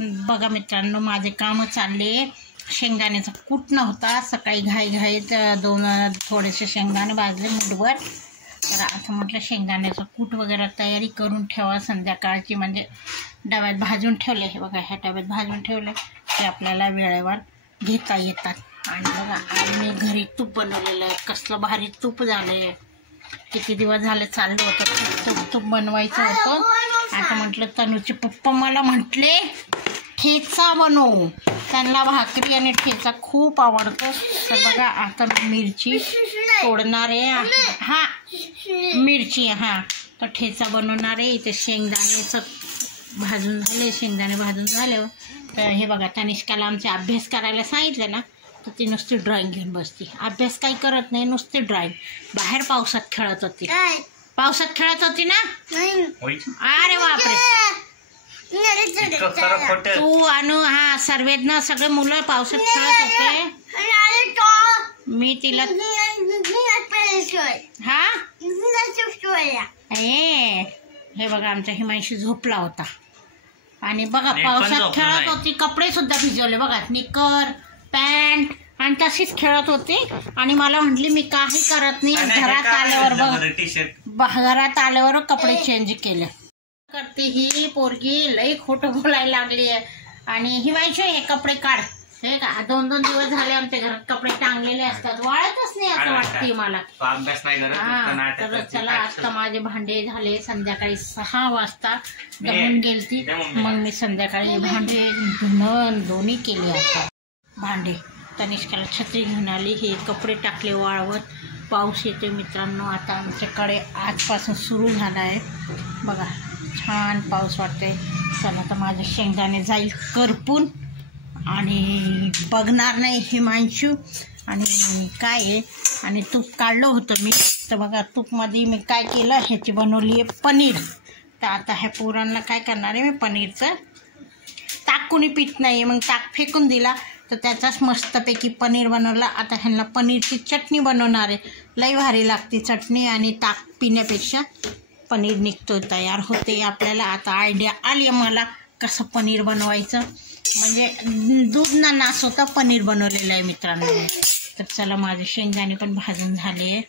बघा मित्रांनो, माझे काम चालले. शेंगदाण्याचा कूट नव्हता, सकाळी घाईत थोडेसे शेंगदाणे भाजले मुठभर. तर आता म्हटलं शेंगदाण्याचं कूट वगैरे तयारी करून ठेवा संध्याकाळची, म्हणजे डब्यात भाजून ठेवले. हे बघा, ह्या डब्यात भाजून ठेवले ते आपल्याला वेळेवर घेता येतात. आणि बघा, आज मी घरी तूप बनवलेलं आहे. कसलं भारी तूप झालं. किती दिवस झाले चाललं होतं तूप बनवायचं होतं. आता म्हटलं तनूचे पप्पा मला म्हटले ठेचा बनव, त्यांना भाकरी आणि ठेचा खूप आवडतो. तर बघा, आता मिरची तोडणार आहे. हां, मिरची. हां, तर ठेचा बनवणार आहे. इथे शेंगदाणे भाजून झाल्यावर तर हे बघा, तनिष्काला आमचे अभ्यास करायला सांगितलं ना, तर ती नुसती ड्रॉइंग घेऊन बसती. अभ्यास काही करत नाही, नुसती ड्रॉइंग. बाहेर पावसात खेळत होती ना. अरे बापरे, तू अनु हा सर्वेदना सगळे मुलं पावसात खेळत होते. मी तिला हा हे बघा, आमचा हिमांशी झोपला होता. आणि बघा, पावसात खेळत होती. कपडे सुद्धा भिजवले बघा, निकर पॅन्ट, आणि तशीच खेळत होती. आणि मला म्हटली मी काही करत नाही. घरात आल्यावर कपडे चेंज केले. करते ही पोरगी लई खोटं बोलायला लागली आहे. आणि हिमांशू, हे कपडे काढ. हे का 2-2 दिवस झाले आमच्या घरात कपडे टांगलेले असतात, वाळतच नाही असं वाटते मला. तर चला, आता माझे भांडे झाले. संध्याकाळी 6 वाजता दमून गेलती. मग मी संध्याकाळी भांडे दोन्ही केले. आता भांडे तनिष्काला छत्री घेऊन आली. हे कपडे टाकले वाळवत. पाऊस येते मित्रांनो, आता आमच्याकडे आजपासून सुरू झाला आहे. बघा, छान पाऊस वाटते. चला, तर माझे शेंगदाणे जाईल करपून. आणि बघणार नाही हिमांशू. आणि काय आहे, आणि तूप काढलं होतं मी. तर बघा, तूपमध्ये मी काय केलं, ह्याची बनवली आहे पनीर. तर आता ह्या पोरांना काय करणार आहे मी, पनीरचं ताक कुणी पित नाही, मग ताक फेकून दिला. तर त्याचाच मस्तपैकी पनीर बनवला. आता ह्यांना पनीरची चटणी बनवणार आहे. लई भारी लागते चटणी, आणि ताक पिण्यापेक्षा पनीर निघतो, तयार होते आपल्याला. आता आयडिया आली मला कसं पनीर बनवायचं. म्हणजे दूध ना नास होता पनीर बनवलेलं आहे मित्रांनो. तर चला, माझे शेंगदाणे पण भाजून झाले.